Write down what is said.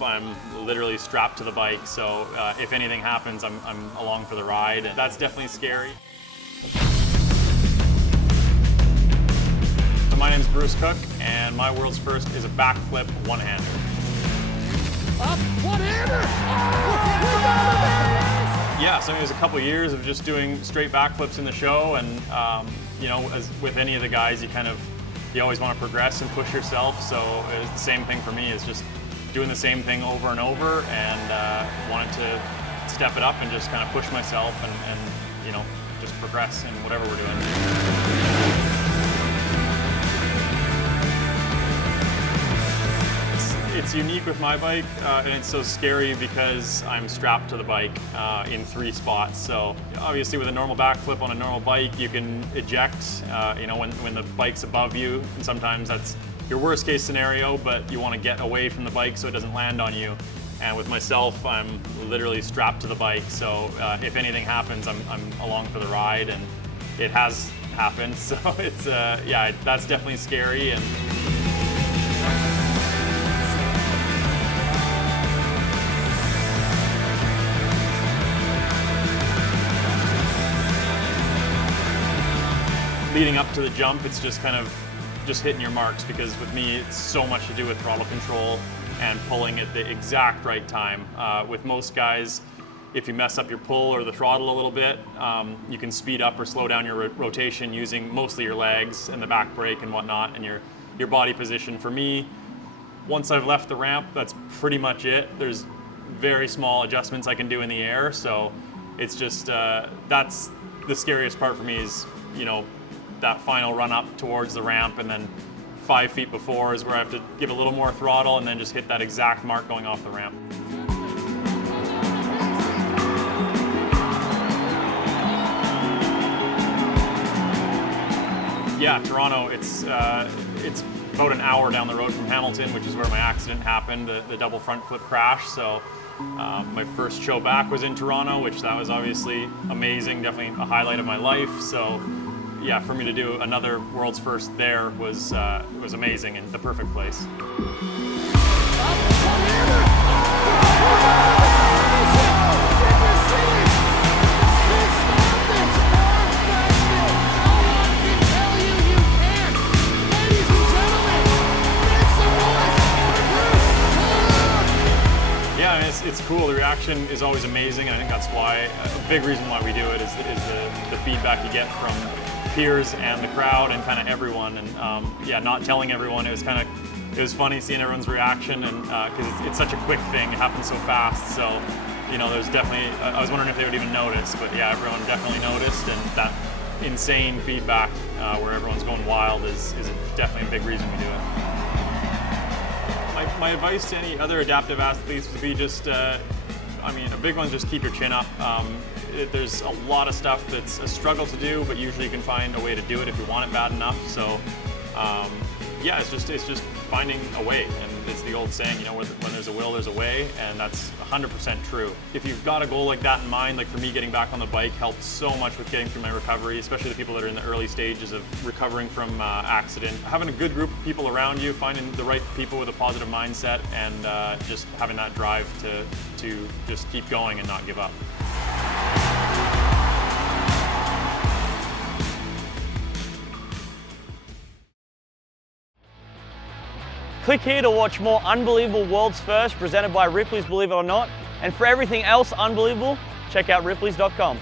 I'm literally strapped to the bike, so if anything happens, I'm along for the ride, and that's definitely scary. So my name's Bruce Cook, and my world's first is a backflip one-hander. Up, one-hander! Yeah, so it was a couple of years of just doing straight backflips in the show, and you know, as with any of the guys, you always want to progress and push yourself. So it was the same thing for me, is just doing the same thing over and over, and wanted to step it up and just kind of push myself and you know, just progress in whatever we're doing. It's unique with my bike, and it's so scary because I'm strapped to the bike in 3 spots. So obviously with a normal backflip on a normal bike, you can eject, you know, when the bike's above you, and sometimes that's your worst case scenario, but you want to get away from the bike so it doesn't land on you. And with myself, I'm literally strapped to the bike, so if anything happens, I'm along for the ride, and it has happened. So it's, yeah, that's definitely scary. And leading up to the jump, it's just kind of hitting your marks, because with me, it's so much to do with throttle control and pulling at the exact right time. With most guys, if you mess up your pull or the throttle a little bit, you can speed up or slow down your rotation using mostly your legs and the back brake and whatnot, and your body position. For me, once I've left the ramp, that's pretty much it. There's very small adjustments I can do in the air, so it's just, that's the scariest part for me, is, you know, that final run up towards the ramp, and then 5 feet before is where I have to give a little more throttle and then just hit that exact mark going off the ramp. Yeah, Toronto, it's about an hour down the road from Hamilton, which is where my accident happened, the double front flip crash. So my first show back was in Toronto, which that was obviously amazing, definitely a highlight of my life. So yeah, for me to do another world's first there was amazing, and the perfect place. Yeah, it's cool. The reaction is always amazing, and I think that's why, a big reason why we do it is the feedback you get from peers and the crowd and kind of everyone. And yeah, not telling everyone, it was funny seeing everyone's reaction, and because it's such a quick thing, it happens so fast. So, you know, there's definitely, I was wondering if they would even notice, but yeah, everyone definitely noticed, and that insane feedback where everyone's going wild is definitely a big reason we do it. My advice to any other adaptive athletes would be just, I mean, a big one is just keep your chin up. There's a lot of stuff that's a struggle to do, but usually you can find a way to do it if you want it bad enough. So yeah, it's just finding a way, and it's the old saying, you know, when there's a will, there's a way, and that's 100% true. If you've got a goal like that in mind, like for me, getting back on the bike helped so much with getting through my recovery, especially the people that are in the early stages of recovering from accident. Having a good group of people around you, finding the right people with a positive mindset, and just having that drive to just keep going and not give up. Click here to watch more unbelievable World's First presented by Ripley's Believe It or Not. And for everything else unbelievable, check out ripley's.com.